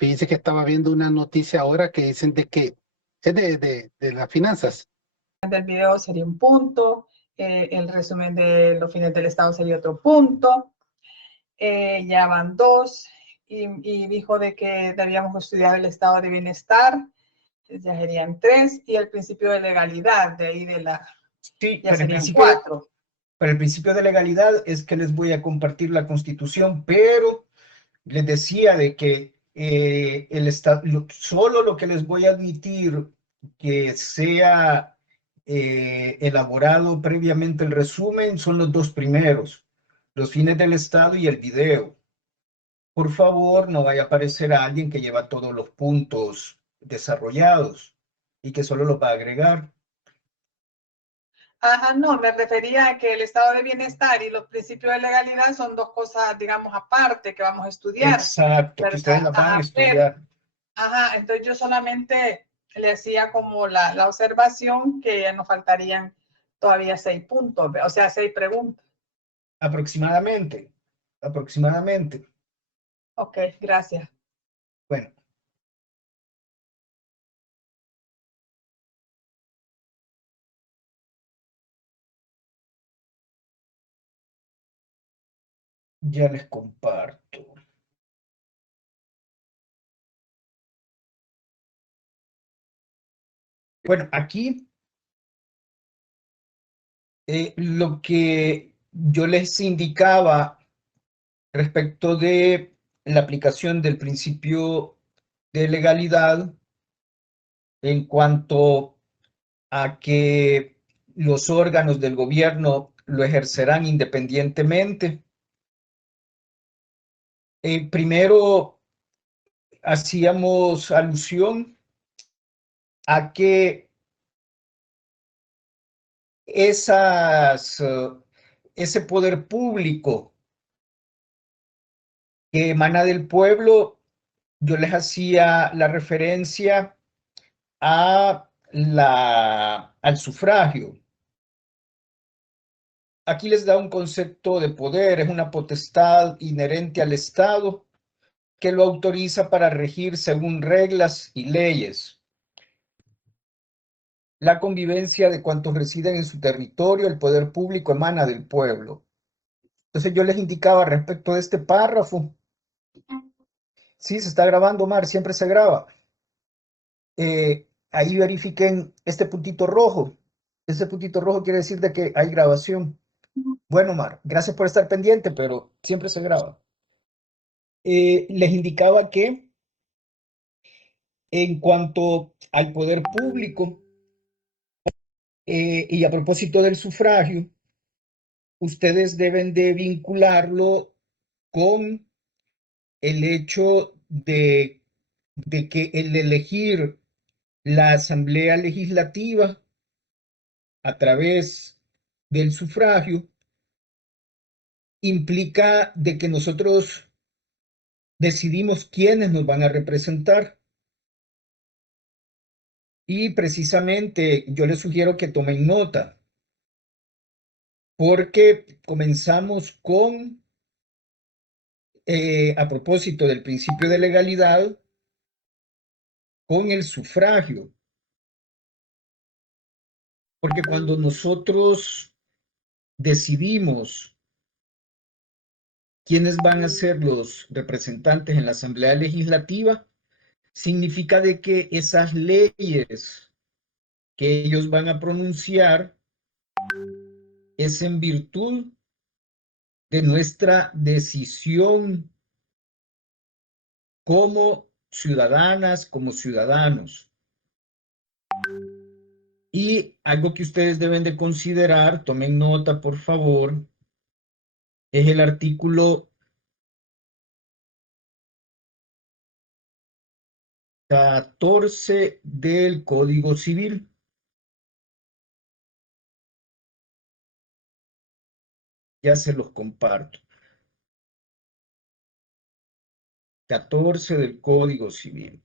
Fíjense que estaba viendo una noticia ahora que dicen de que es de las finanzas. Del video sería un punto, el resumen de los fines del Estado sería otro punto, ya van dos, y dijo de que debíamos estudiar el estado de bienestar, ya serían tres, y el principio de legalidad, de ahí de la, Sí, ya serían cuatro. Pero el principio de legalidad es que les voy a compartir la Constitución, pero les decía de que el estado, solo lo que les voy a admitir que sea elaborado previamente el resumen son los dos primeros, los fines del Estado y el video. Por favor, no vaya a aparecer a alguien que lleva todos los puntos desarrollados y que solo los va a agregar. Ajá, no, me refería a que el estado de bienestar y los principios de legalidad son dos cosas, digamos, aparte que vamos a estudiar. Exacto, que ustedes las van a estudiar. Ajá, entonces yo solamente le hacía como la observación que nos faltarían todavía 6 puntos, o sea, 6 preguntas. Aproximadamente. Ok, gracias. Bueno. Ya les comparto. Bueno, aquí lo que yo les indicaba respecto de la aplicación del principio de legalidad en cuanto a que los órganos del gobierno lo ejercerán independientemente. Primero hacíamos alusión a que ese poder público que emana del pueblo, yo les hacía la referencia al sufragio. Aquí les da un concepto de poder, es una potestad inherente al Estado que lo autoriza para regir según reglas y leyes la convivencia de cuantos residen en su territorio. El poder público emana del pueblo. Entonces yo les indicaba respecto de este párrafo. Sí, se está grabando, Mar, siempre se graba. Ahí verifiquen este puntito rojo. Ese puntito rojo quiere decir de que hay grabación. Bueno, Mar, gracias por estar pendiente, pero siempre se graba. Les indicaba que en cuanto al poder público, y a propósito del sufragio, ustedes deben de vincularlo con el hecho de que el elegir la Asamblea Legislativa a través del sufragio implica de que nosotros decidimos quiénes nos van a representar. Y precisamente yo les sugiero que tomen nota, porque comenzamos con, a propósito del principio de legalidad, con el sufragio. Porque cuando nosotros decidimos quiénes van a ser los representantes en la Asamblea Legislativa, significa de que esas leyes que ellos van a pronunciar es en virtud de nuestra decisión como ciudadanas, como ciudadanos. Y algo que ustedes deben de considerar, tomen nota por favor, es el artículo 14 del Código Civil. Ya se los comparto. 14 del Código Civil.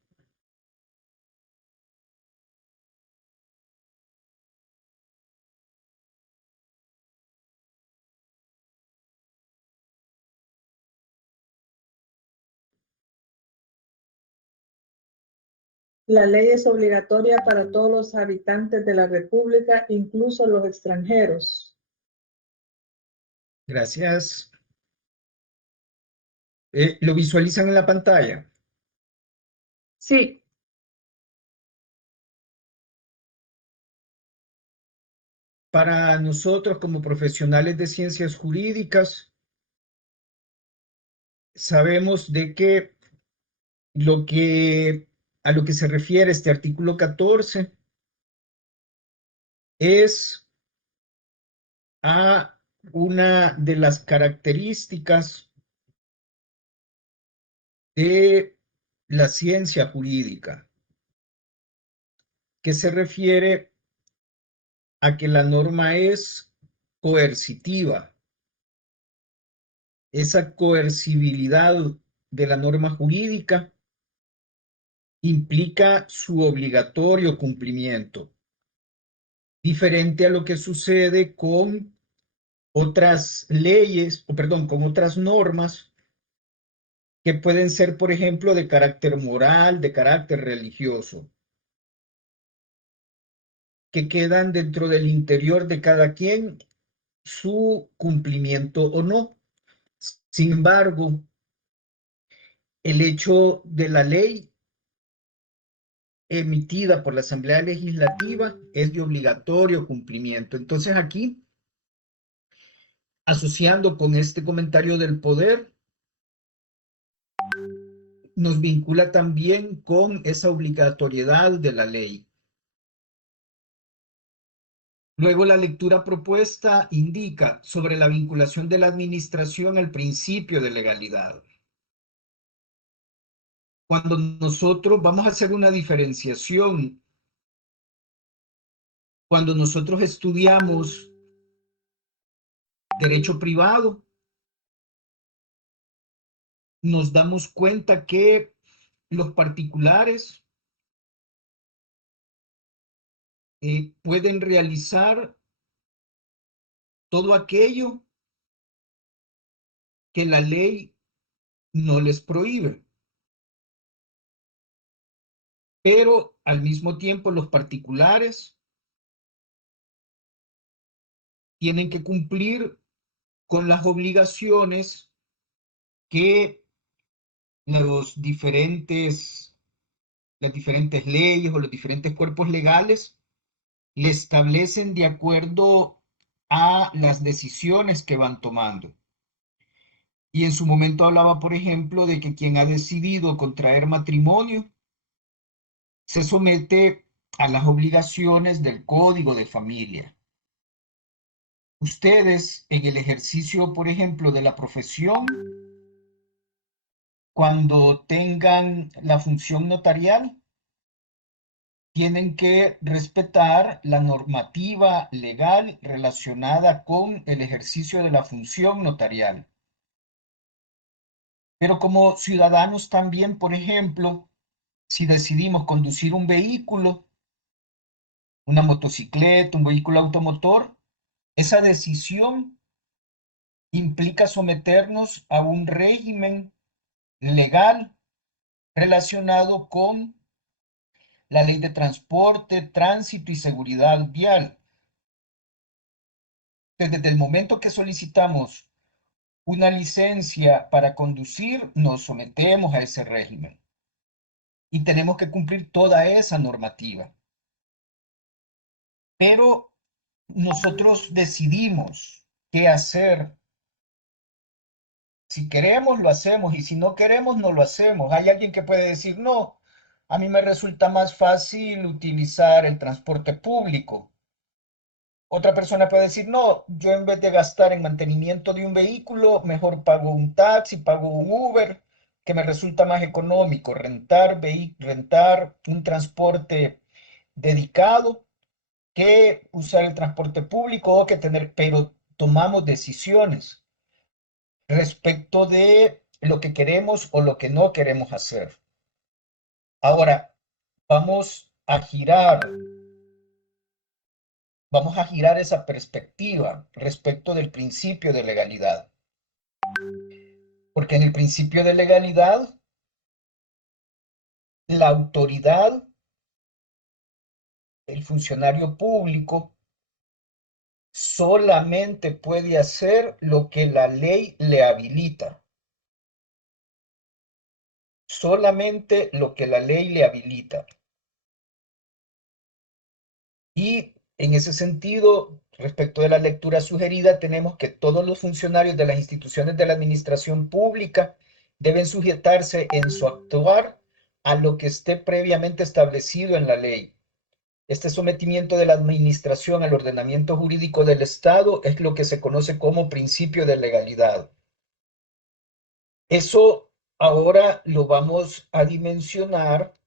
La ley es obligatoria para todos los habitantes de la República, incluso los extranjeros. Gracias. ¿Lo visualizan en la pantalla? Sí. Para nosotros como profesionales de ciencias jurídicas, sabemos de que a lo que se refiere este artículo 14 es a una de las características de la ciencia jurídica, que se refiere a que la norma es coercitiva. Esa coercibilidad de la norma jurídica implica su obligatorio cumplimiento, diferente a lo que sucede con otras leyes, o perdón, con otras normas que pueden ser, por ejemplo, de carácter moral, de carácter religioso, que quedan dentro del interior de cada quien su cumplimiento o no. Sin embargo, el hecho de la ley emitida por la Asamblea Legislativa es de obligatorio cumplimiento. Entonces aquí, asociando con este comentario del poder, nos vincula también con esa obligatoriedad de la ley. Luego, la lectura propuesta indica sobre la vinculación de la administración al principio de legalidad. Cuando nosotros vamos a hacer una diferenciación, cuando nosotros estudiamos derecho privado, nos damos cuenta que los particulares pueden realizar todo aquello que la ley no les prohíbe. Pero al mismo tiempo los particulares tienen que cumplir con las obligaciones que las diferentes leyes o los diferentes cuerpos legales le establecen de acuerdo a las decisiones que van tomando. Y en su momento hablaba, por ejemplo, de que quien ha decidido contraer matrimonio se somete a las obligaciones del Código de Familia. Ustedes, en el ejercicio, por ejemplo, de la profesión, cuando tengan la función notarial, tienen que respetar la normativa legal relacionada con el ejercicio de la función notarial. Pero como ciudadanos también, por ejemplo, si decidimos conducir un vehículo, una motocicleta, un vehículo automotor, esa decisión implica someternos a un régimen legal relacionado con la ley de transporte, tránsito y seguridad vial. Desde el momento que solicitamos una licencia para conducir, nos sometemos a ese régimen y tenemos que cumplir toda esa normativa. Pero nosotros decidimos qué hacer. Si queremos, lo hacemos, y si no queremos, no lo hacemos. Hay alguien que puede decir, no, a mí me resulta más fácil utilizar el transporte público. Otra persona puede decir, no, yo en vez de gastar en mantenimiento de un vehículo, mejor pago un taxi, pago un Uber, que me resulta más económico, rentar un transporte dedicado que usar el transporte público o que tener, pero tomamos decisiones respecto de lo que queremos o lo que no queremos hacer. Ahora, vamos a girar esa perspectiva respecto del principio de legalidad. Porque en el principio de legalidad, la autoridad el funcionario público solamente puede hacer lo que la ley le habilita. Solamente lo que la ley le habilita. Y en ese sentido, respecto de la lectura sugerida, tenemos que todos los funcionarios de las instituciones de la administración pública deben sujetarse en su actuar a lo que esté previamente establecido en la ley. Este sometimiento de la administración al ordenamiento jurídico del Estado es lo que se conoce como principio de legalidad. Eso ahora lo vamos a dimensionar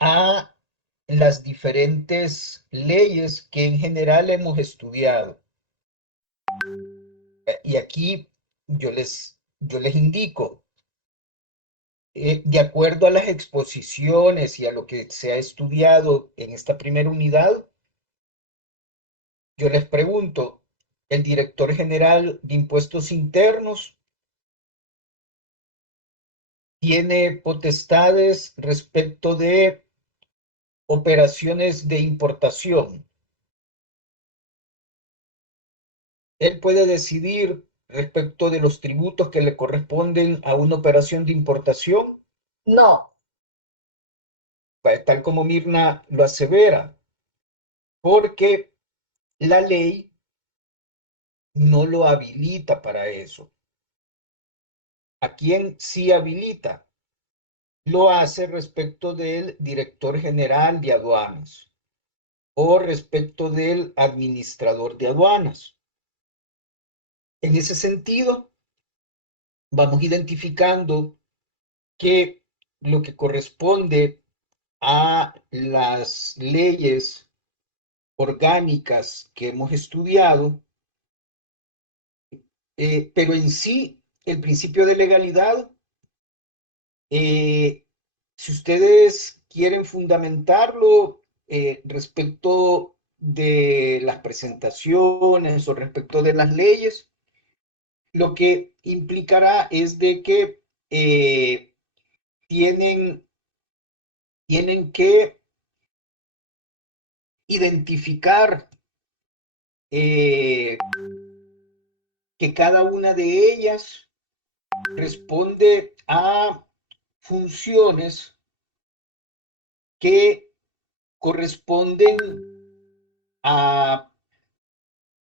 a las diferentes leyes que en general hemos estudiado. Y aquí yo les indico, de acuerdo a las exposiciones y a lo que se ha estudiado en esta primera unidad, yo les pregunto, ¿el director general de impuestos internos tiene potestades respecto de operaciones de importación? Él puede decidir respecto de los tributos que le corresponden a una operación de importación. No. Tal como Mirna lo asevera, porque la ley no lo habilita para eso. ¿A quién sí habilita? Lo hace respecto del director general de aduanas o respecto del administrador de aduanas. En ese sentido, vamos identificando que lo que corresponde a las leyes orgánicas que hemos estudiado, pero en sí el principio de legalidad, si ustedes quieren fundamentarlo respecto de las presentaciones o respecto de las leyes, lo que implicará es de que tienen que identificar que cada una de ellas responde a funciones que corresponden a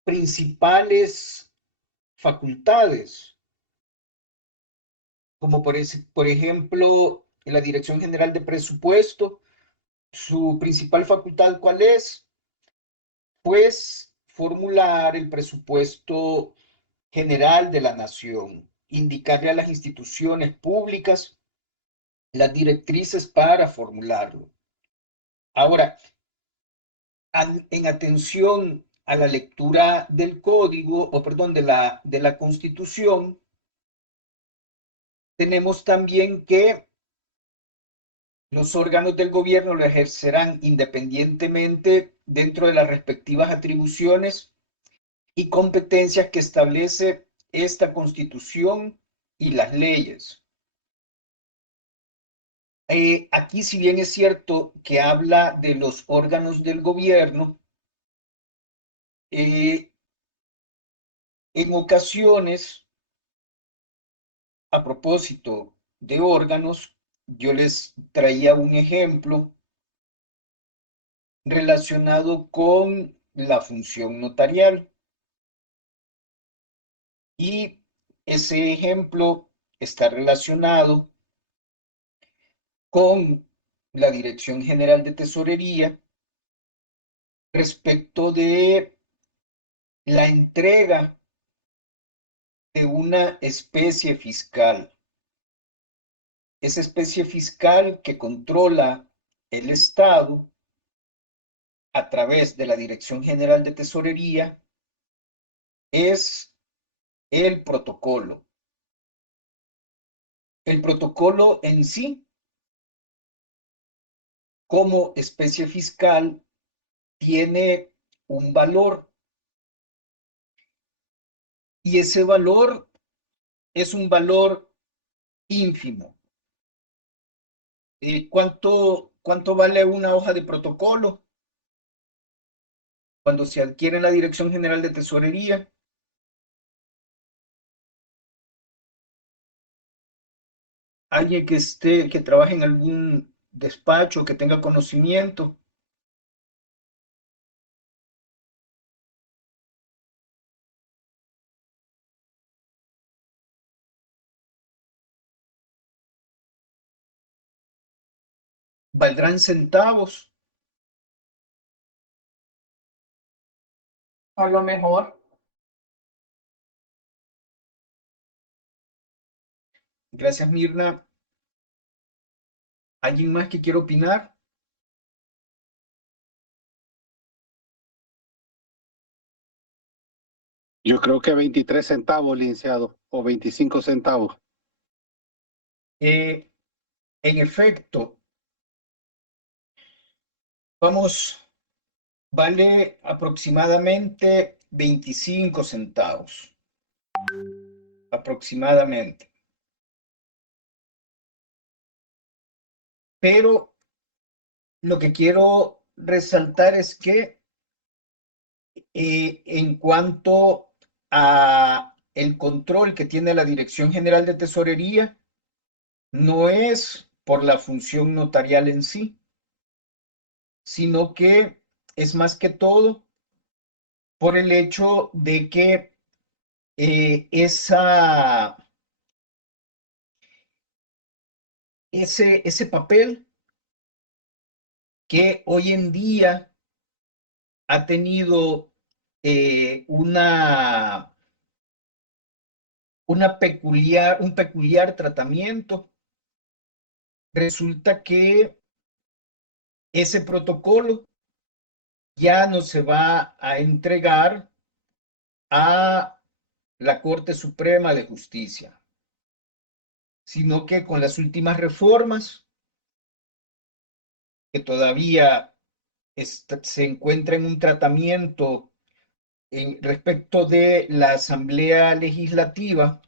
principales facultades, como por ejemplo, en la Dirección General de Presupuesto, su principal facultad, ¿cuál es? Pues formular el presupuesto general de la nación, indicarle a las instituciones públicas las directrices para formularlo. Ahora, en atención a la lectura del código, o perdón, de la Constitución, tenemos también que los órganos del gobierno lo ejercerán independientemente dentro de las respectivas atribuciones y competencias que establece esta Constitución y las leyes. Aquí, si bien es cierto que habla de los órganos del gobierno, en ocasiones, a propósito de órganos, yo les traía un ejemplo relacionado con la función notarial. Y ese ejemplo está relacionado con la Dirección General de Tesorería respecto de la entrega de una especie fiscal. Esa especie fiscal que controla el Estado a través de la Dirección General de Tesorería es el protocolo. El protocolo en sí, como especie fiscal, tiene un valor. Y ese valor es un valor ínfimo. ¿Cuánto vale una hoja de protocolo cuando se adquiere en la Dirección General de Tesorería? Alguien que trabaje en algún despacho, que tenga conocimiento. ¿Valdrán centavos? A lo mejor. Gracias, Mirna. ¿Alguien más que quiera opinar? Yo creo que 23 centavos, licenciado, o 25 centavos. En efecto, vale aproximadamente 25 centavos. Aproximadamente. Pero lo que quiero resaltar es que en cuanto a el control que tiene la Dirección General de Tesorería, no es por la función notarial en sí, sino que es más que todo por el hecho de que ese papel que hoy en día ha tenido un peculiar tratamiento, resulta que ese protocolo ya no se va a entregar a la Corte Suprema de Justicia, sino que con las últimas reformas, que todavía se encuentra en un tratamiento respecto de la Asamblea Legislativa,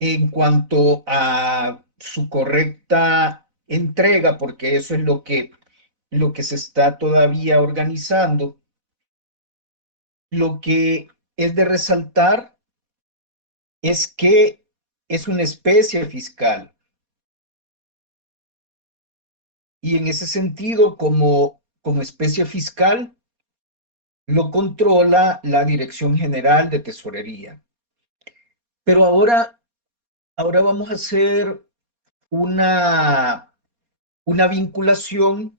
en cuanto a su correcta entrega, porque eso es lo que se está todavía organizando. Lo que es de resaltar es que es una especie fiscal. Y en ese sentido, como especie fiscal, lo controla la Dirección General de Tesorería. Pero ahora vamos a hacer una vinculación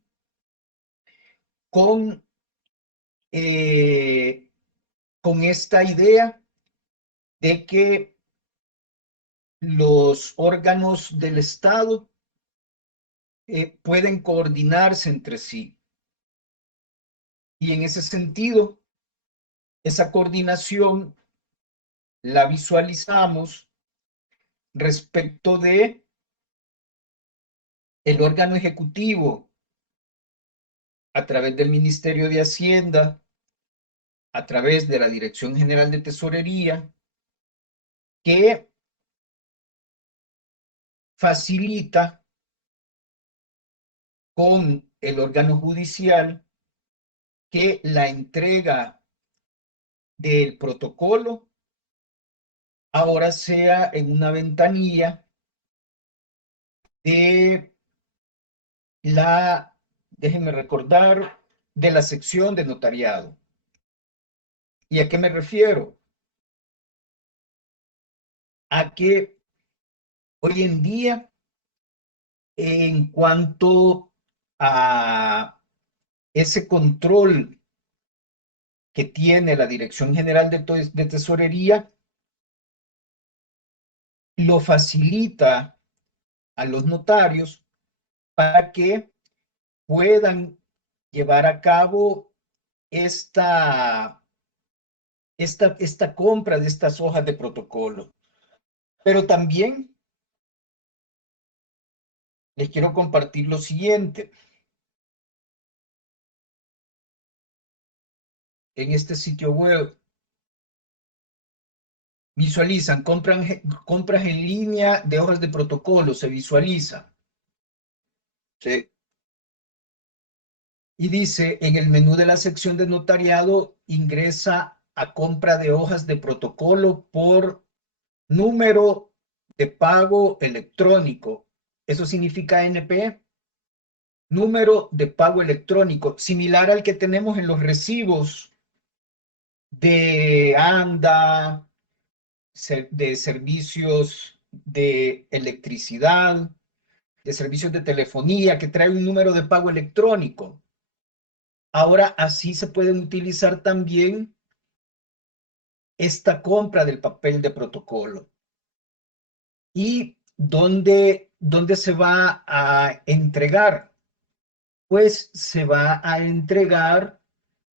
con esta idea de que los órganos del Estado pueden coordinarse entre sí. Y en ese sentido, esa coordinación la visualizamos respecto de el órgano ejecutivo a través del Ministerio de Hacienda, a través de la Dirección General de Tesorería, que facilita con el órgano judicial que la entrega del protocolo ahora sea en una ventanilla de déjenme recordar, de la sección de notariado. ¿Y a qué me refiero? A que hoy en día, en cuanto a ese control que tiene la Dirección General de Tesorería, lo facilita a los notarios para que puedan llevar a cabo esta compra de estas hojas de protocolo. Pero también les quiero compartir lo siguiente. En este sitio web, Visualizan, compras en línea de hojas de protocolo, se visualiza. Sí. Y dice, en el menú de la sección de notariado, ingresa a compra de hojas de protocolo por número de pago electrónico. Eso significa NPE. Número de pago electrónico, similar al que tenemos en los recibos de ANDA, de servicios de electricidad, de servicios de telefonía, que trae un número de pago electrónico. Ahora así se pueden utilizar también esta compra del papel de protocolo. ¿Y dónde se va a entregar? Pues se va a entregar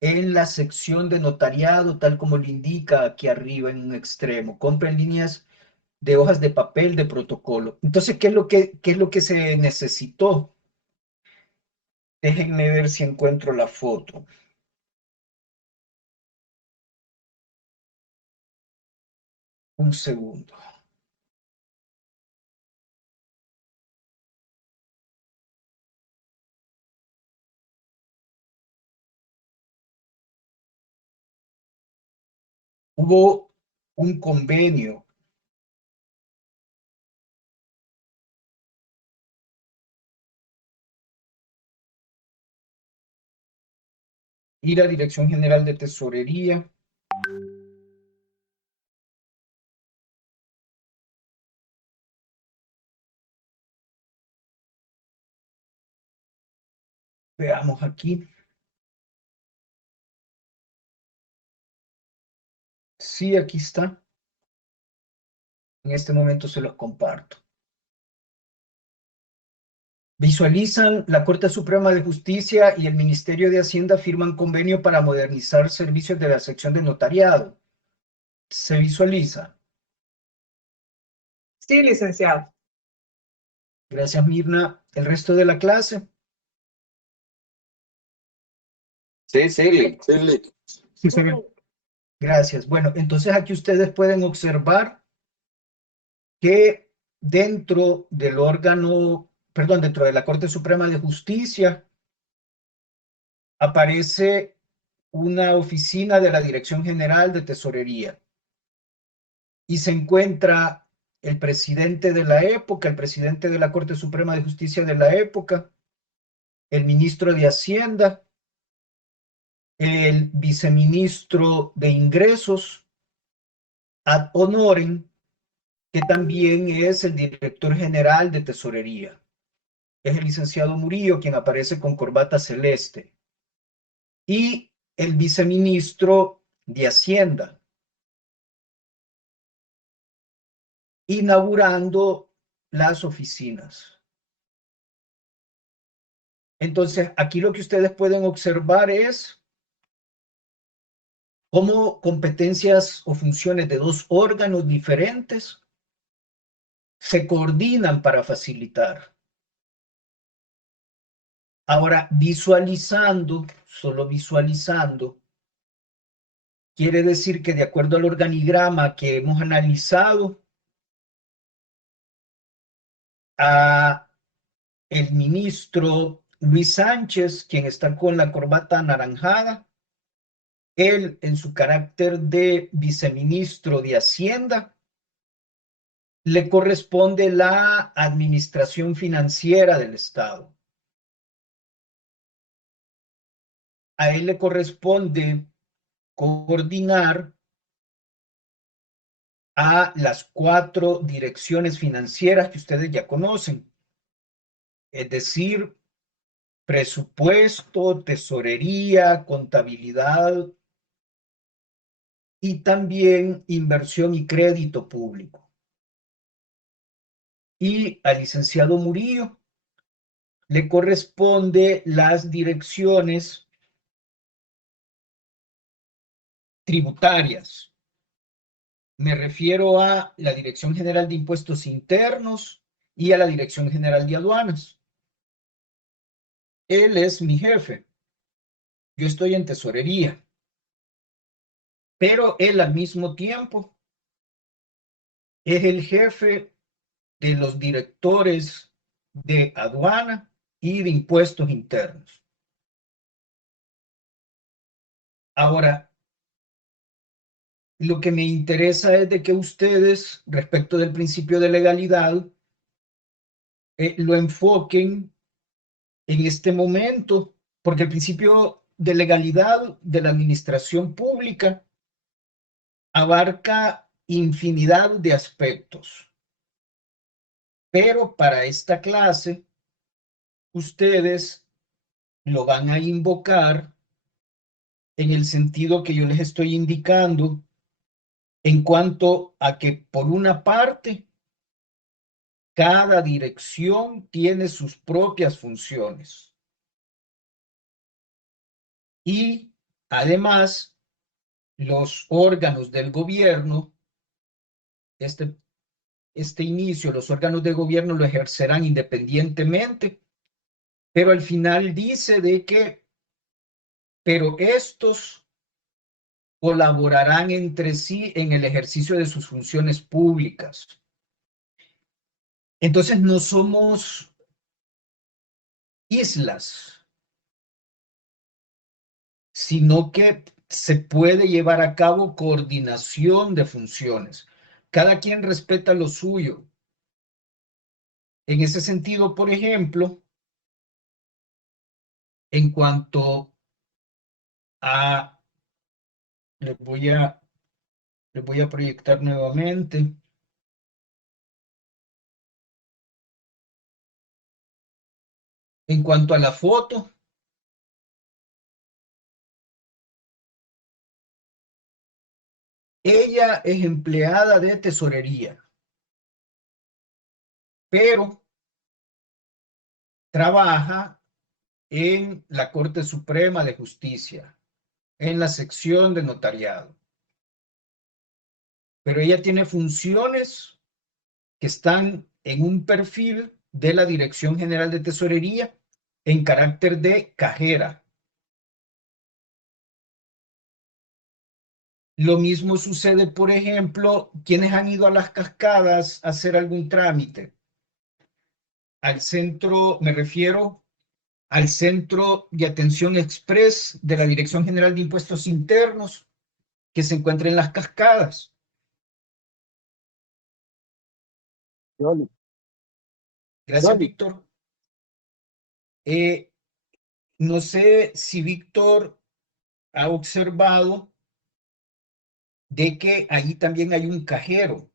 en la sección de notariado, tal como le indica aquí arriba en un extremo. Compra en líneas de hojas de papel de protocolo. Entonces, ¿qué es lo que se necesitó? Déjenme ver si encuentro la foto. Un segundo. Hubo un convenio y la Dirección General de Tesorería veamos aquí. Sí, aquí está. En este momento se los comparto. Visualizan, la Corte Suprema de Justicia y el Ministerio de Hacienda firman convenio para modernizar servicios de la sección de notariado. ¿Se visualiza? Sí, licenciado. Gracias, Mirna. ¿El resto de la clase? Sí, sí, Sí, se ve. Gracias. Bueno, entonces aquí ustedes pueden observar que dentro del órgano, perdón, dentro de la Corte Suprema de Justicia aparece una oficina de la Dirección General de Tesorería y se encuentra el presidente de la época, el presidente de la Corte Suprema de Justicia de la época, el ministro de Hacienda, el viceministro de Ingresos, ad honorem, que también es el director general de Tesorería. Es el licenciado Murillo, quien aparece con corbata celeste. Y el viceministro de Hacienda, inaugurando las oficinas. Entonces, aquí lo que ustedes pueden observar es cómo competencias o funciones de dos órganos diferentes se coordinan para facilitar. Ahora, visualizando, solo visualizando, quiere decir que de acuerdo al organigrama que hemos analizado, a el ministro Luis Sánchez, quien está con la corbata anaranjada, él en su carácter de viceministro de Hacienda, le corresponde la administración financiera del Estado. A él le corresponde coordinar a las 4 direcciones financieras que ustedes ya conocen, es decir, presupuesto, tesorería, contabilidad y también inversión y crédito público. Y al licenciado Murillo le corresponde las direcciones tributarias. Me refiero a la Dirección General de Impuestos Internos y a la Dirección General de Aduanas. Él es mi jefe. Yo estoy en tesorería. Pero él al mismo tiempo es el jefe de los directores de aduana y de impuestos internos. Ahora, lo que me interesa es de que ustedes, respecto del principio de legalidad, lo enfoquen en este momento, porque el principio de legalidad de la administración pública abarca infinidad de aspectos. Pero para esta clase, ustedes lo van a invocar en el sentido que yo les estoy indicando, en cuanto a que, por una parte, cada dirección tiene sus propias funciones. Y, además, los órganos del gobierno, este inicio, los órganos de gobierno lo ejercerán independientemente, pero al final dice de que, pero estos colaborarán entre sí en el ejercicio de sus funciones públicas. Entonces no somos islas, sino que se puede llevar a cabo coordinación de funciones. Cada quien respeta lo suyo. En ese sentido, por ejemplo, en cuanto a, les voy a proyectar nuevamente. En cuanto a la foto, ella es empleada de tesorería, pero trabaja en la Corte Suprema de Justicia, en la sección de notariado. Pero ella tiene funciones que están en un perfil de la Dirección General de Tesorería en carácter de cajera. Lo mismo sucede, por ejemplo, quienes han ido a las cascadas a hacer algún trámite. Al centro, me refiero al Centro de Atención Express de la Dirección General de Impuestos Internos, que se encuentra en las cascadas. Gracias, Víctor. No sé si Víctor ha observado de que allí también hay un cajero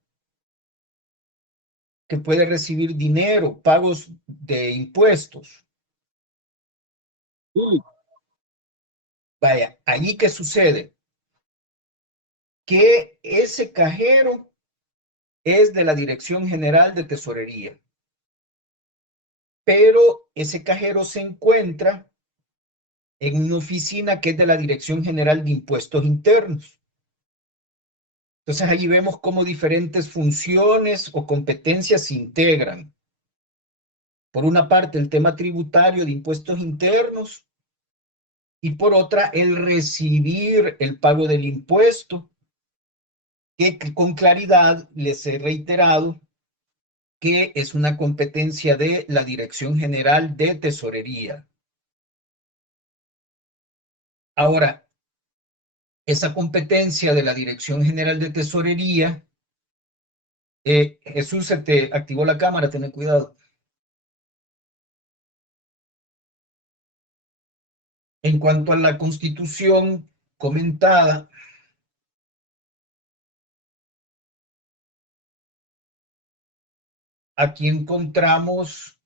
que puede recibir dinero, pagos de impuestos. Vaya, allí ¿qué sucede? Que ese cajero es de la Dirección General de Tesorería, pero ese cajero se encuentra en una oficina que es de la Dirección General de Impuestos Internos. Entonces allí vemos cómo diferentes funciones o competencias se integran. Por una parte, el tema tributario de impuestos internos, y por otra, el recibir el pago del impuesto, que con claridad les he reiterado que es una competencia de la Dirección General de Tesorería. Ahora, esa competencia de la Dirección General de Tesorería, Jesús, se te activó la cámara, ten cuidado. En cuanto a la Constitución comentada, aquí encontramos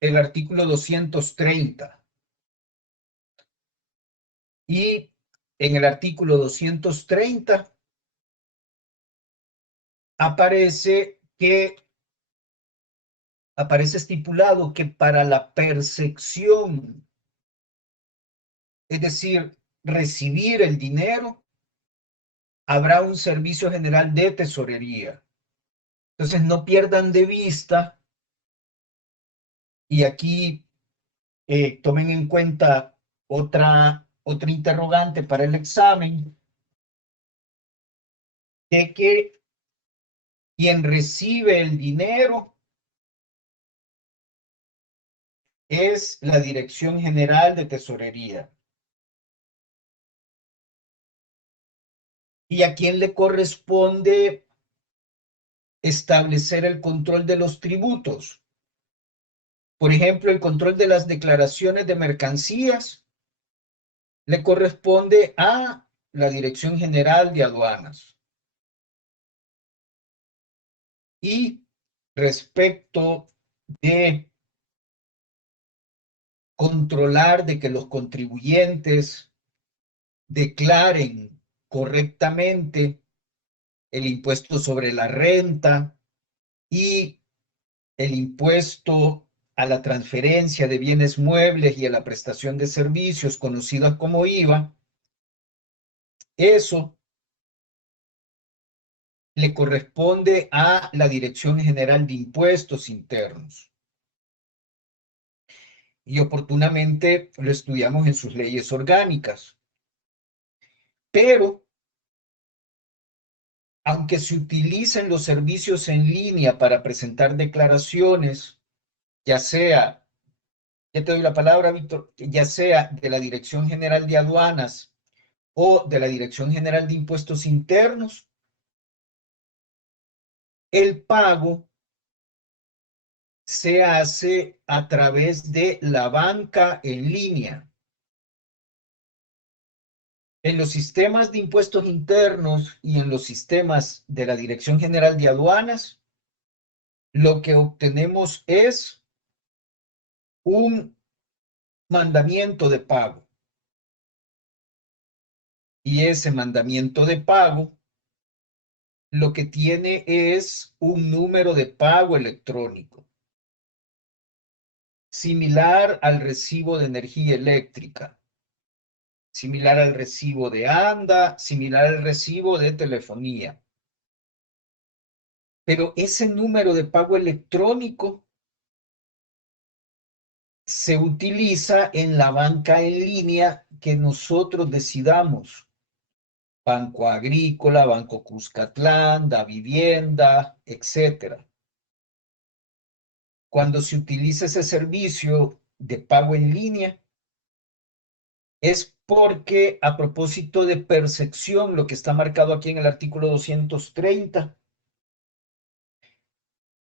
el artículo 230. Y en el artículo 230 aparece estipulado que para la percepción, es decir, recibir el dinero, habrá un servicio general de tesorería. Entonces no pierdan de vista, y aquí tomen en cuenta otra interrogante para el examen, de que Quien recibe el dinero es la Dirección General de Tesorería. ¿Y a quién le corresponde establecer el control de los tributos? Por ejemplo, el control de las declaraciones de mercancías le corresponde a la Dirección General de Aduanas. Y respecto de controlar de que los contribuyentes declaren correctamente el impuesto sobre la renta y el impuesto a la transferencia de bienes muebles y a la prestación de servicios, conocidas como IVA, eso le corresponde a la Dirección General de Impuestos Internos. Y oportunamente lo estudiamos en sus leyes orgánicas. Pero, aunque se utilicen los servicios en línea para presentar declaraciones, ya sea, ya te doy la palabra, Víctor, ya sea de la Dirección General de Aduanas o de la Dirección General de Impuestos Internos, el pago se hace a través de la banca en línea. En los sistemas de impuestos internos y en los sistemas de la Dirección General de Aduanas, lo que obtenemos es un mandamiento de pago. Y ese mandamiento de pago lo que tiene es un número de pago electrónico, similar al recibo de energía eléctrica, similar al recibo de ANDA, similar al recibo de telefonía. Pero ese número de pago electrónico se utiliza en la banca en línea que nosotros decidamos. Banco Agrícola, Banco Cuscatlán, Da Vivienda, etc. Cuando se utiliza ese servicio de pago en línea, es porque a propósito de percepción, lo que está marcado aquí en el artículo 230,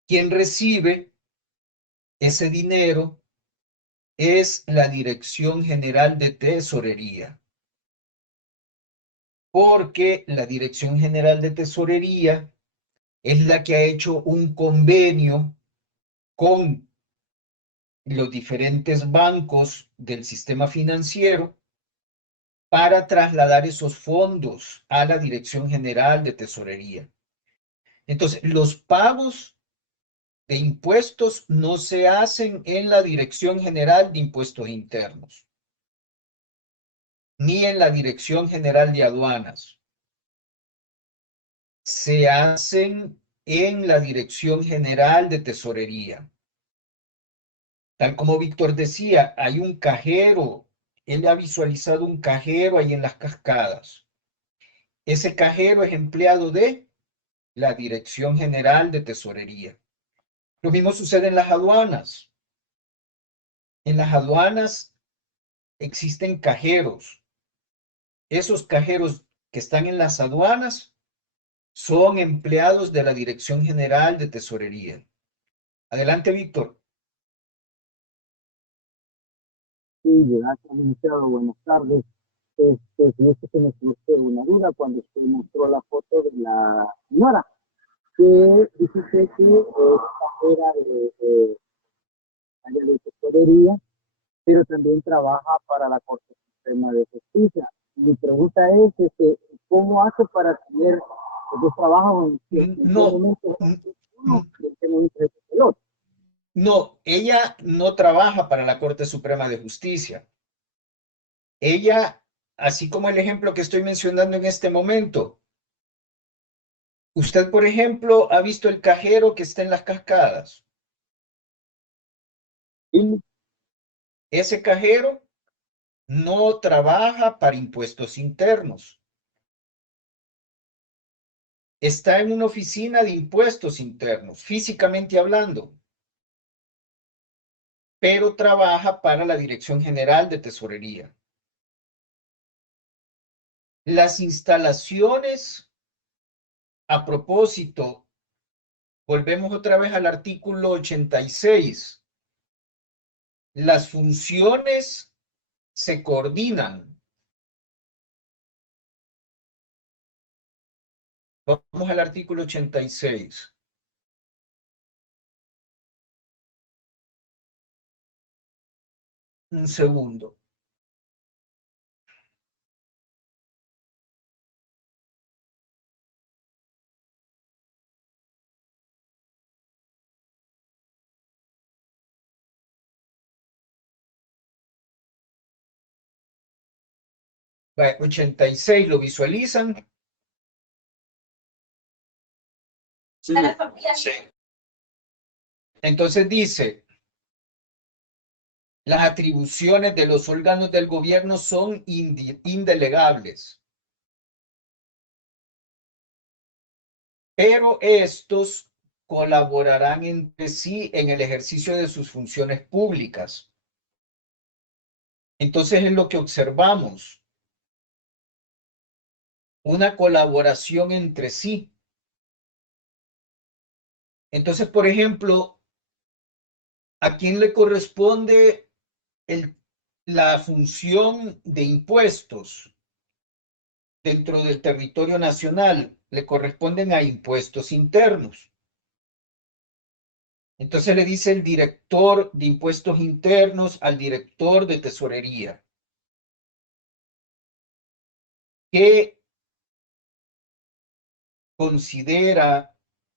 quien recibe ese dinero es la Dirección General de Tesorería. Porque la Dirección General de Tesorería es la que ha hecho un convenio con los diferentes bancos del sistema financiero para trasladar esos fondos a la Dirección General de Tesorería. Entonces, los pagos de impuestos no se hacen en la Dirección General de Impuestos Internos, ni en la Dirección General de Aduanas. Se hacen en la Dirección General de Tesorería. Tal como Víctor decía, hay un cajero. Él ha visualizado un cajero ahí en las cascadas. Ese cajero es empleado de la Dirección General de Tesorería. Lo mismo sucede en las aduanas. En las aduanas existen cajeros. Esos cajeros que están en las aduanas son empleados de la Dirección General de Tesorería. Adelante, Víctor. Sí, gracias, licenciado. Buenas tardes. Fíjese que me surgió una duda cuando usted mostró la foto de la señora, que dice usted que era de área de tesorería, pero también trabaja para la Corte Suprema de Justicia. Mi pregunta es, ¿cómo hace para tener dos trabajos? ¿En qué momento uno y en qué momento es el otro? No, ella no trabaja para la Corte Suprema de Justicia. Ella, así como el ejemplo que estoy mencionando en este momento, usted, por ejemplo, ha visto el cajero que está en las cascadas. Sí. Ese cajero no trabaja para impuestos internos. está en una oficina de impuestos internos, físicamente hablando, pero trabaja para la Dirección General de Tesorería. Las instalaciones, a propósito, volvemos otra vez al artículo 86. Las funciones se coordinan. Vamos al artículo 86. Un segundo. Va, 86, ¿lo visualizan? Sí. Sí. Entonces dice, las atribuciones de los órganos del gobierno son indelegables, pero estos colaborarán entre sí en el ejercicio de sus funciones públicas. Entonces es lo que observamos, una colaboración entre sí. Entonces, por ejemplo, ¿a quién le corresponde la función de impuestos dentro del territorio nacional? Le corresponden a impuestos internos. Entonces le dice el director de impuestos internos al director de tesorería que considera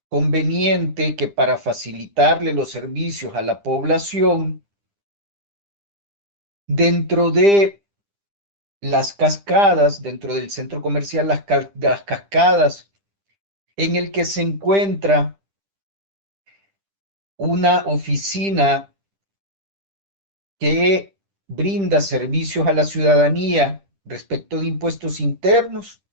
conveniente que para facilitarle los servicios a la población, dentro de las cascadas, dentro del centro comercial, las cascadas, en el que se encuentra una oficina que brinda servicios a la ciudadanía respecto de impuestos internos,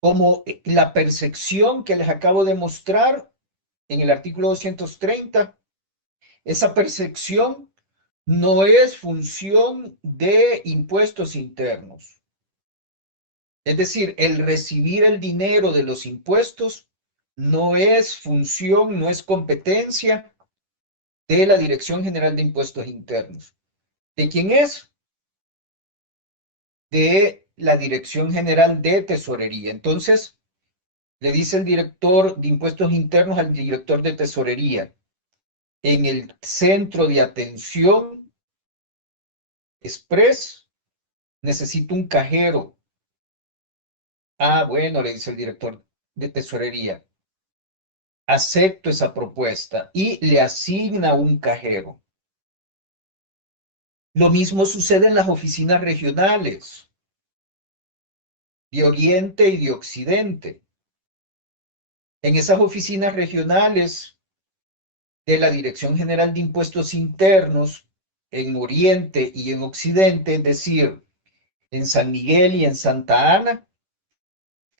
como la percepción que les acabo de mostrar en el artículo 230, esa percepción no es función de impuestos internos. Es decir, el recibir el dinero de los impuestos no es función, no es competencia de la Dirección General de Impuestos Internos. ¿De quién es? De la Dirección General de Tesorería. Entonces, le dice el director de Impuestos Internos al director de Tesorería, en el centro de atención express, necesito un cajero. Ah, bueno, le dice el director de Tesorería, acepto esa propuesta y le asigna un cajero. Lo mismo sucede en las oficinas regionales de Oriente y de Occidente. En esas oficinas regionales de la Dirección General de Impuestos Internos, en Oriente y en Occidente, es decir, en San Miguel y en Santa Ana,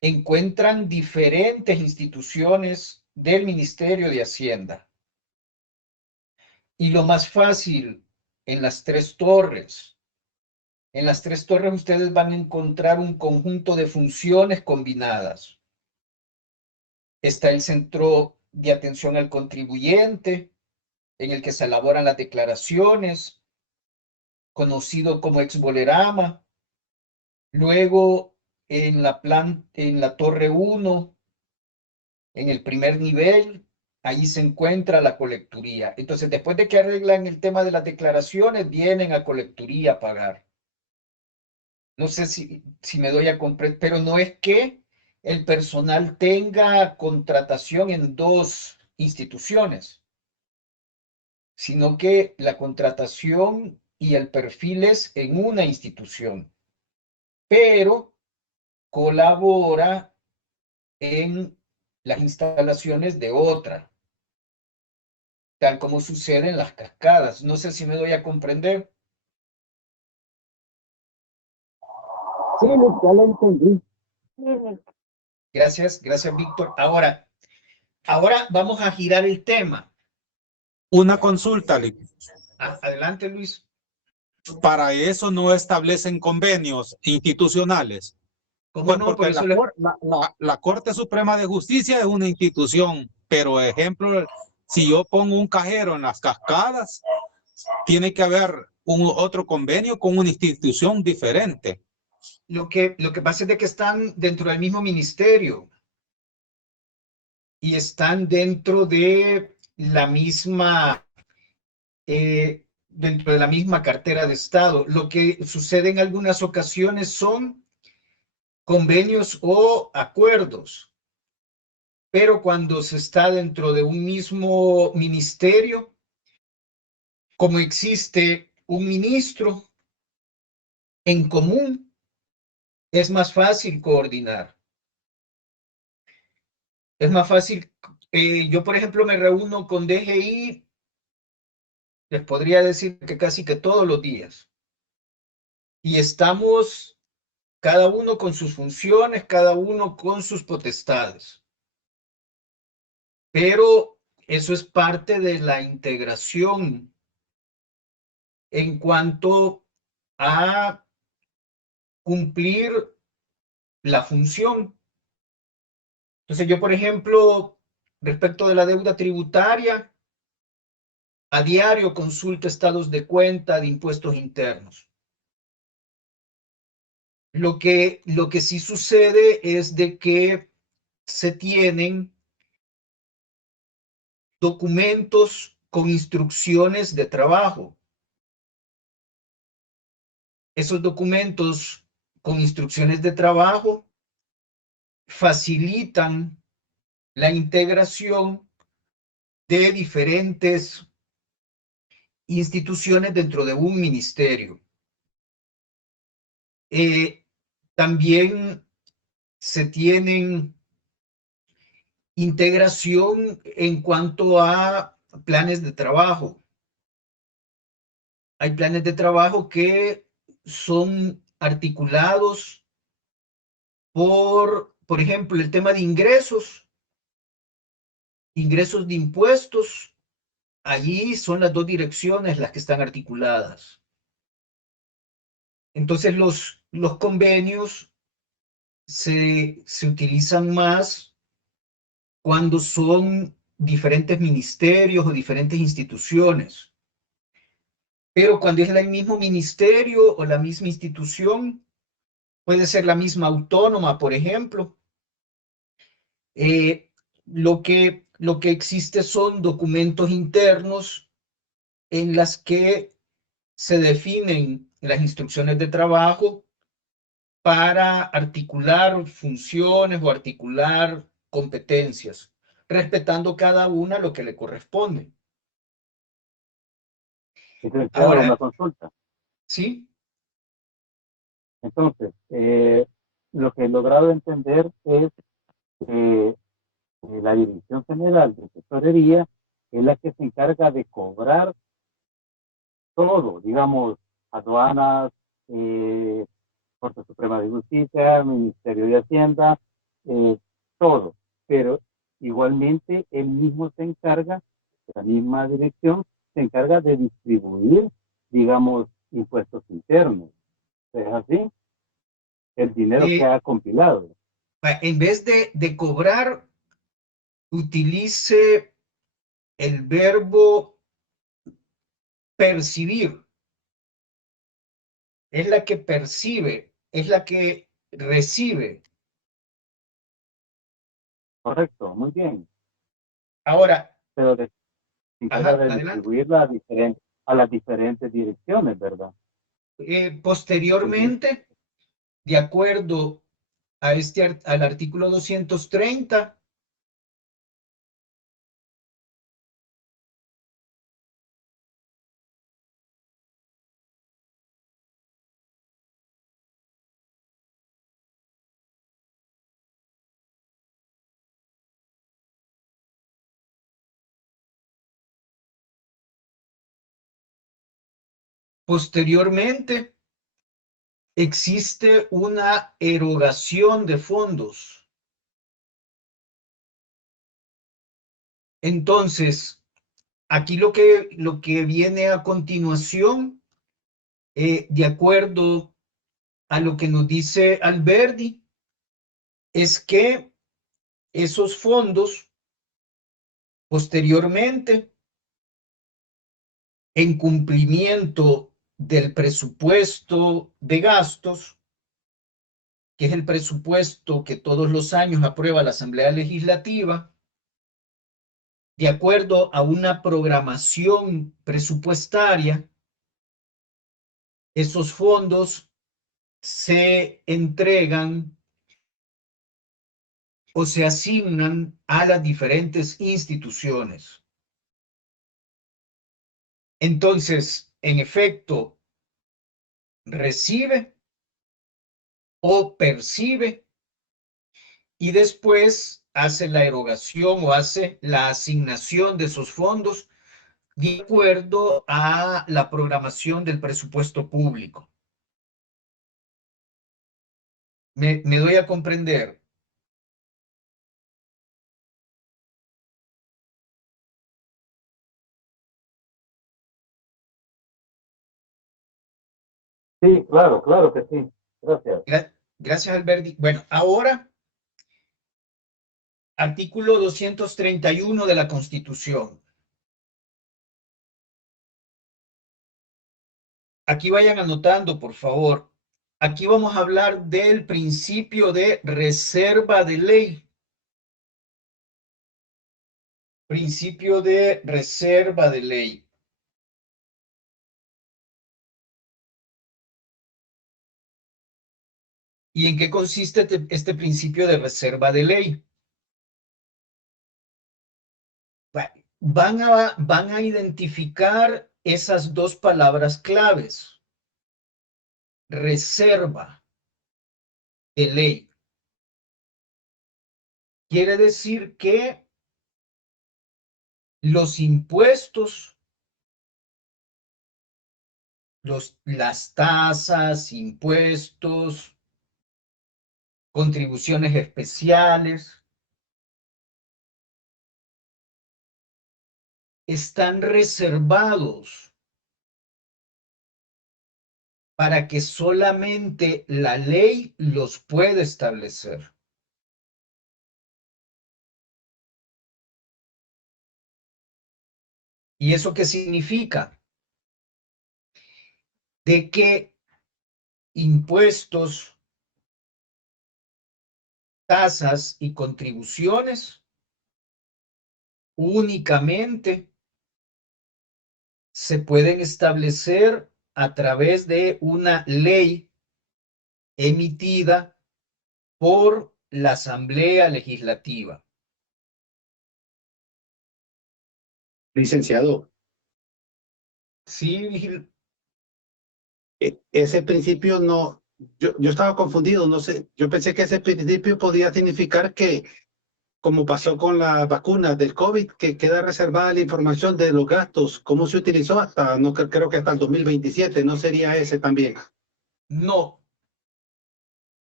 encuentran diferentes instituciones del Ministerio de Hacienda. Y lo más fácil, en las Tres Torres. En las Tres Torres ustedes van a encontrar un conjunto de funciones combinadas. Está el Centro de Atención al Contribuyente, en el que se elaboran las declaraciones, conocido como Exbolerama. Luego, en la Torre 1, en el primer nivel, ahí se encuentra la colecturía. Entonces, después de que arreglan el tema de las declaraciones, vienen a colecturía a pagar. No sé si me doy a comprender, pero no es que el personal tenga contratación en dos instituciones, sino que la contratación y el perfil es en una institución, pero colabora en las instalaciones de otra, tal como sucede en las cascadas. No sé si me doy a comprender. Sí, Luis, ya lo entendí. Gracias, gracias, Víctor. Ahora vamos a girar el tema. Una consulta, Adelante, Luis. para eso no establecen convenios institucionales. ¿Cómo Pues no? porque Por eso le... la Corte Suprema de Justicia es una institución, pero ejemplo, si yo pongo un cajero en las Cascadas, tiene que haber otro convenio con una institución diferente. Lo que pasa es de que están dentro del mismo ministerio y están dentro de la misma, dentro de la misma cartera de Estado. Lo que sucede en algunas ocasiones son convenios o acuerdos, pero cuando se está dentro de un mismo ministerio, como existe un ministro en común, es más fácil coordinar. Es más fácil. Yo, por ejemplo, me reúno con DGI, les podría decir que casi que todos los días. Y estamos cada uno con sus funciones, cada uno con sus potestades. Pero eso es parte de la integración en cuanto a cumplir la función. Entonces yo, por ejemplo, respecto de la deuda tributaria, a diario consulto estados de cuenta de impuestos internos. Lo que sí sucede es de que se tienen documentos con instrucciones de trabajo. Esos documentos con instrucciones de trabajo facilitan la integración de diferentes instituciones dentro de un ministerio. También se tienen integración en cuanto a planes de trabajo. Hay planes de trabajo que son articulados por ejemplo, el tema de ingresos de impuestos. Allí son las dos direcciones las que están articuladas. Entonces los convenios se utilizan más cuando son diferentes ministerios o diferentes instituciones. Pero cuando es el mismo ministerio o la misma institución, puede ser la misma autónoma, por ejemplo. Lo que existe son documentos internos en las que se definen las instrucciones de trabajo para articular funciones o articular competencias, respetando cada una lo que le corresponde. Ahora, una consulta. ¿Sí? Entonces, lo que he logrado entender es que la Dirección General de Tesorería es la que se encarga de cobrar todo, digamos, aduanas, Corte Suprema de Justicia, Ministerio de Hacienda, todo. Pero igualmente él mismo se encarga, la misma dirección, se encarga de distribuir, digamos, impuestos internos. ¿Es así? El dinero que ha compilado. En vez de cobrar, utilice el verbo percibir. Es la que percibe, es la que recibe. Correcto, muy bien. Ahora, pero se encarga de distribuirla a las diferentes direcciones, ¿verdad? Posteriormente, de acuerdo a al artículo 230, posteriormente existe una erogación de fondos. Entonces, aquí lo que viene a continuación, de acuerdo a lo que nos dice Alberdi, es que esos fondos posteriormente, en cumplimiento del presupuesto de gastos, que es el presupuesto que todos los años aprueba la Asamblea Legislativa, de acuerdo a una programación presupuestaria, esos fondos se entregan o se asignan a las diferentes instituciones. Entonces, en efecto, recibe o percibe y después hace la erogación o hace la asignación de esos fondos de acuerdo a la programación del presupuesto público. ¿Me doy a comprender? Sí, claro, claro que sí. Gracias. Gracias, Alberti. Bueno, ahora, artículo 231 de la Constitución. Aquí vayan anotando, por favor. Aquí vamos a hablar del principio de reserva de ley. Principio de reserva de ley. ¿Y en qué consiste este principio de reserva de ley? Van a identificar esas dos palabras claves. Reserva de ley. Quiere decir que los impuestos, las tasas, impuestos, contribuciones especiales, están reservados para que solamente la ley los puede establecer. ¿Y eso qué significa? De que impuestos, tasas y contribuciones únicamente se pueden establecer a través de una ley emitida por la Asamblea Legislativa. Licenciado, Sí, Vigil. ese principio no, yo estaba confundido, no sé, yo pensé que ese principio podía significar que, como pasó con las vacunas del COVID, que queda reservada la información de los gastos, cómo se utilizó hasta, no creo que hasta el 2027, ¿no sería ese también? No.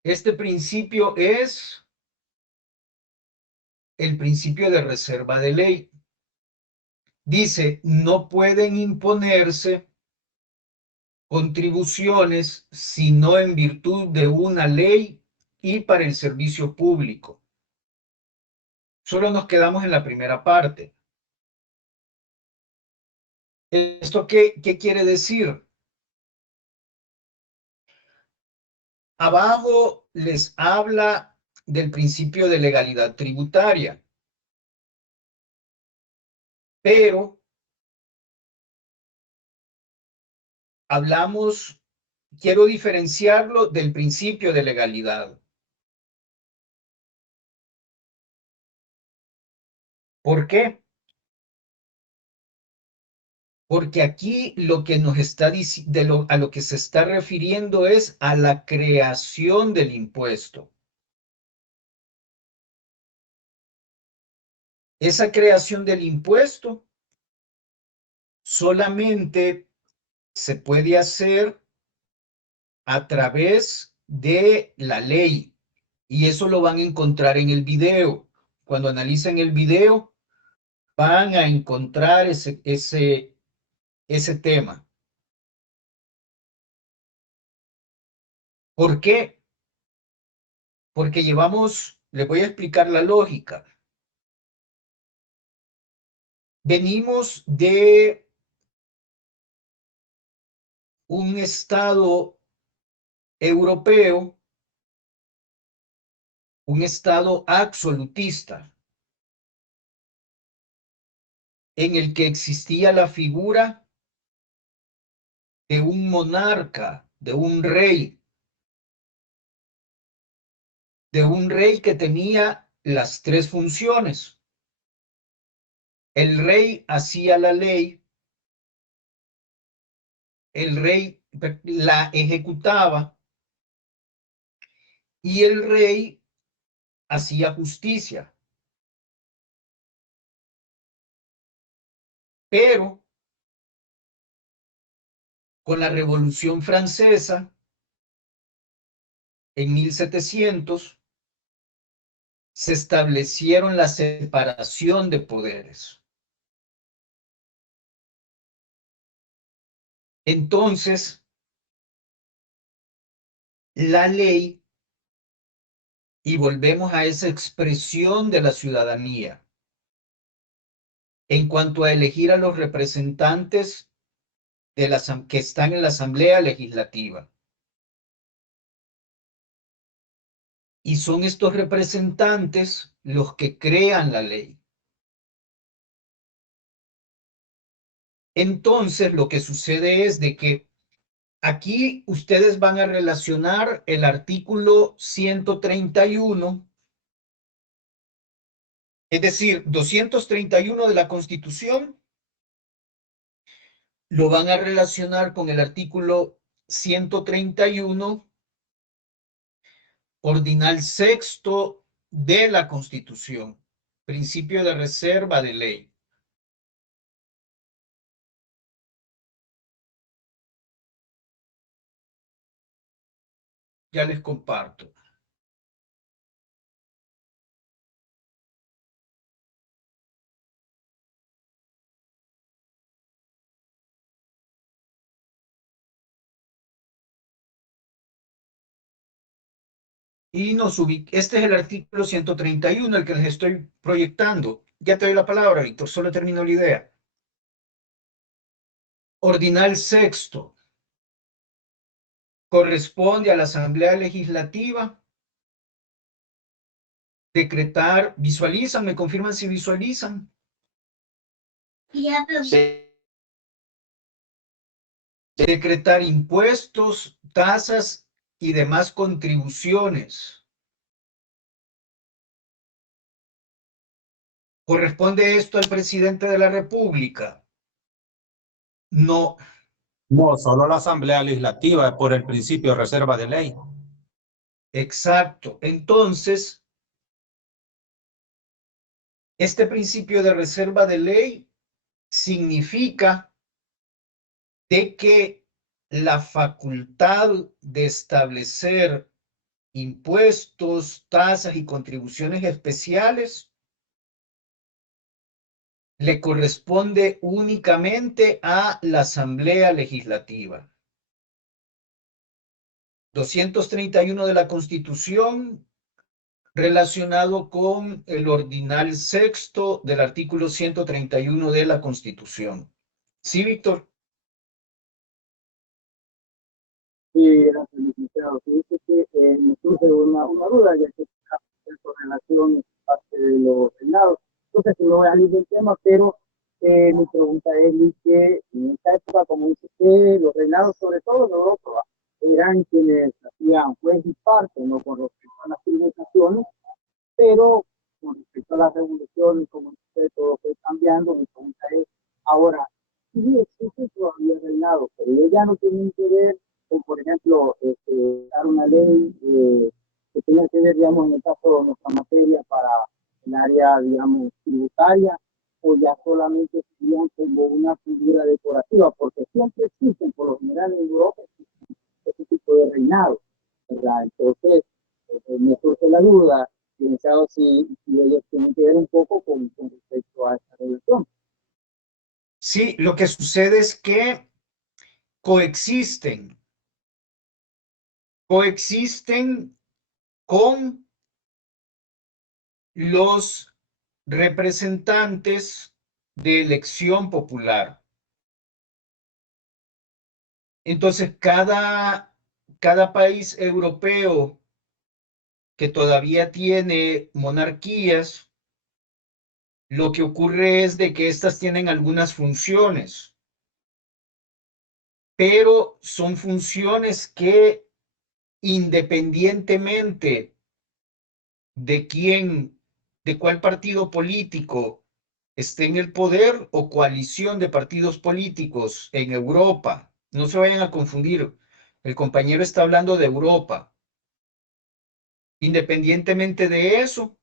Este principio es el principio de reserva de ley. Dice, no pueden imponerse contribuciones sino en virtud de una ley y para el servicio público. Solo nos quedamos en la primera parte. ¿Esto qué quiere decir? Abajo les habla del principio de legalidad tributaria, pero quiero diferenciarlo del principio de legalidad. ¿Por qué? Porque aquí lo que nos está diciendo, a lo que se está refiriendo es a la creación del impuesto. Esa creación del impuesto solamente se puede hacer a través de la ley. Y eso lo van a encontrar en el video. Cuando analicen el video, van a encontrar ese tema. ¿Por qué? Porque les voy a explicar la lógica. Venimos de un estado europeo, un estado absolutista, en el que existía la figura de un monarca, de un rey que tenía las tres funciones. El rey hacía la ley, el rey la ejecutaba y el rey hacía justicia. Pero con la Revolución Francesa, en 1700, se establecieron la separación de poderes. Entonces, la ley, y volvemos a esa expresión de la ciudadanía, en cuanto a elegir a los representantes que están en la Asamblea Legislativa. Y son estos representantes los que crean la ley. Entonces, lo que sucede es de que aquí ustedes van a relacionar el artículo 131, es decir, 231 de la Constitución, lo van a relacionar con el artículo 131, ordinal sexto de la Constitución, principio de reserva de ley. Ya les comparto. Y este es el artículo 131, el que les estoy proyectando. Ya te doy la palabra, Víctor, solo termino la idea. Ordinal sexto. Corresponde a la Asamblea Legislativa decretar, visualizan, me confirman si visualizan. Sí. Decretar impuestos, tasas y demás contribuciones. ¿Corresponde esto al presidente de la República? No. No, solo la Asamblea Legislativa por el principio de reserva de ley. Exacto. Entonces, este principio de reserva de ley significa de que la facultad de establecer impuestos, tasas y contribuciones especiales le corresponde únicamente a la Asamblea Legislativa. 231 de la Constitución relacionado con el ordinal sexto del artículo 131 de la Constitución. ¿Sí, Víctor? Sí, gracias, licenciado. Dice que me surge una duda, ya que en relación es parte de los reinados. Entonces, no voy a salir del tema, pero mi pregunta es que en esta época, como dice usted, los reinados, sobre todo en Europa, eran quienes hacían juez y parte, no con respecto a las civilizaciones, pero con respecto a las revoluciones, como usted, todo fue cambiando. Mi pregunta es, ahora, sí existe todavía el reinado, pero ellos ya no tienen que ver con, por ejemplo, dar una ley que tenga que ver, digamos, en el caso de nuestra materia para el área, digamos, tributaria, o ya solamente serían como una figura decorativa, porque siempre existen, por lo general en Europa, ese tipo de reinado, ¿verdad? Entonces, me surge la duda, licenciado, si ellos tienen que ver un poco con respecto cuanto a esta relación. Sí, lo que sucede es que coexisten con los representantes de elección popular. Entonces, cada país europeo que todavía tiene monarquías, lo que ocurre es de que éstas tienen algunas funciones, pero son funciones que independientemente de cuál partido político esté en el poder o coalición de partidos políticos en Europa, no se vayan a confundir, el compañero está hablando de Europa. Independientemente de eso,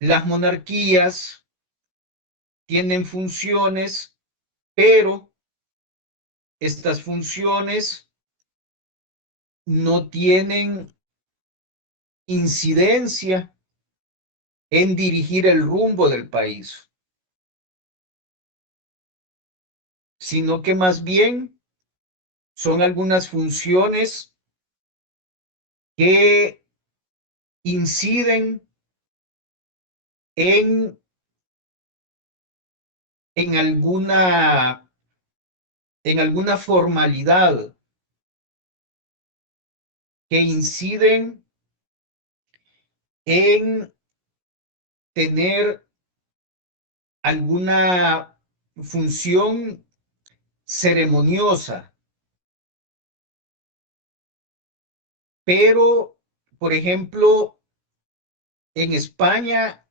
las monarquías tienen funciones, pero estas funciones no tienen incidencia en dirigir el rumbo del país, sino que más bien son algunas funciones que inciden en alguna formalidad, que inciden en tener alguna función ceremoniosa. Pero, por ejemplo, en España,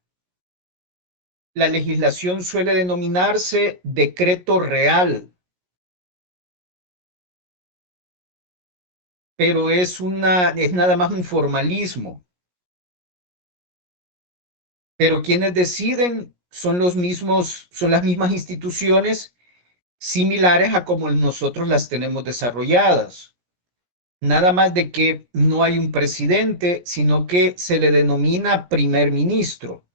la legislación suele denominarse decreto real, pero es nada más un formalismo. Pero quienes deciden son las mismas instituciones similares a como nosotros las tenemos desarrolladas. Nada más de que no hay un presidente, sino que se le denomina primer ministro.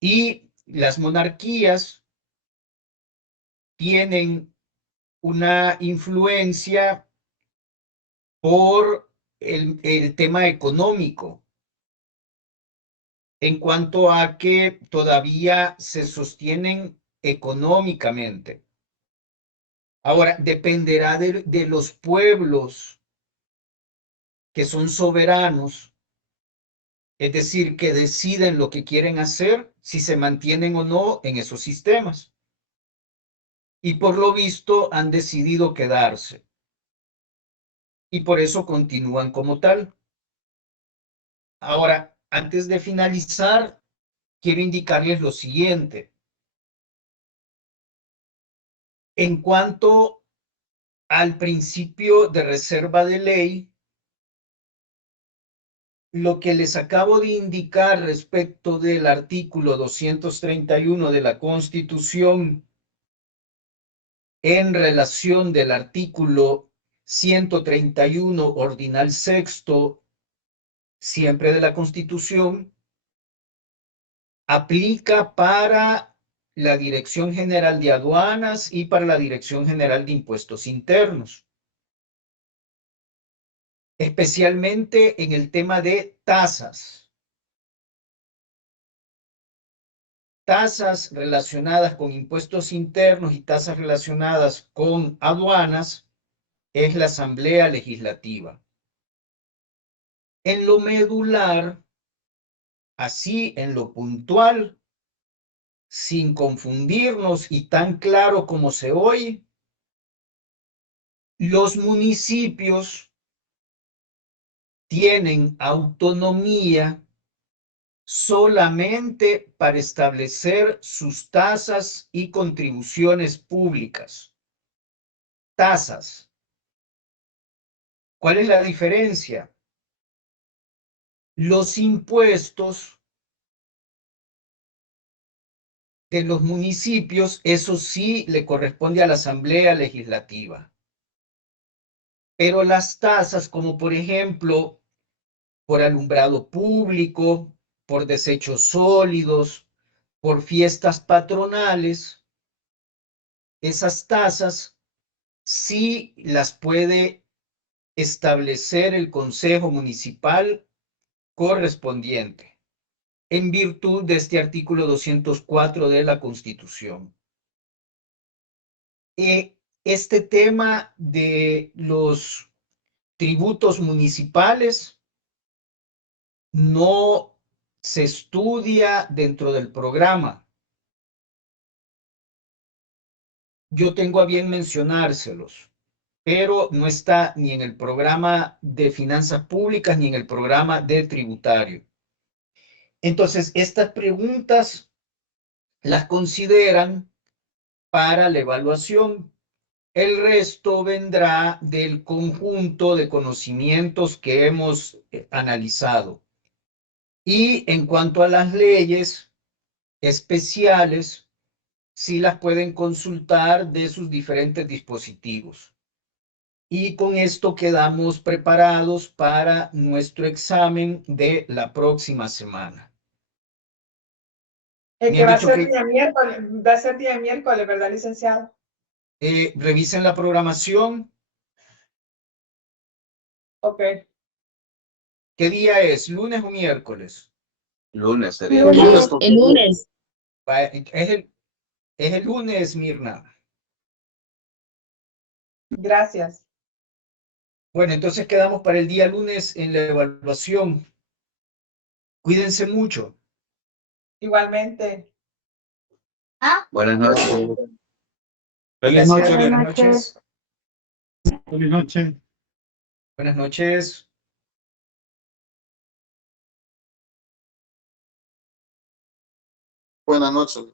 Y las monarquías tienen una influencia por el tema económico, en cuanto a que todavía se sostienen económicamente. Ahora, dependerá de los pueblos que son soberanos, es decir, que deciden lo que quieren hacer, si se mantienen o no en esos sistemas. Y por lo visto han decidido quedarse. Y por eso continúan como tal. Ahora, antes de finalizar, quiero indicarles lo siguiente. En cuanto al principio de reserva de ley, lo que les acabo de indicar respecto del artículo 231 de la Constitución en relación del artículo 131 ordinal sexto, siempre de la Constitución, aplica para la Dirección General de Aduanas y para la Dirección General de Impuestos Internos, especialmente en el tema de tasas. Tasas relacionadas con impuestos internos y tasas relacionadas con aduanas es la Asamblea Legislativa. En lo medular, así en lo puntual, sin confundirnos y tan claro como se oye, los municipios tienen autonomía solamente para establecer sus tasas y contribuciones públicas. Tasas. ¿Cuál es la diferencia? Los impuestos de los municipios, eso sí le corresponde a la Asamblea Legislativa. Pero las tasas, como por ejemplo, por alumbrado público, por desechos sólidos, por fiestas patronales, esas tasas sí las puede establecer el Consejo Municipal correspondiente en virtud de este artículo 204 de la Constitución. Este tema de los tributos municipales no se estudia dentro del programa. Yo tengo a bien mencionárselos, pero no está ni en el programa de finanzas públicas ni en el programa de tributario. Entonces, estas preguntas las consideran para la evaluación. El resto vendrá del conjunto de conocimientos que hemos analizado. Y en cuanto a las leyes especiales, sí las pueden consultar de sus diferentes dispositivos. Y con esto quedamos preparados para nuestro examen de la próxima semana. El Me que han va a dicho ser que día miércoles, va a ser día miércoles, ¿verdad, licenciado? revisen la programación. Ok. ¿Qué día es? ¿Lunes o miércoles? Lunes sería. Lunes. El lunes. Es el lunes, Mirna. Gracias. Bueno, entonces quedamos para el día lunes en la evaluación. Cuídense mucho. Igualmente. Buenas noches. Feliz Gracias, noche. buenas noches. Feliz noche. Buenas noches. Buenas noches.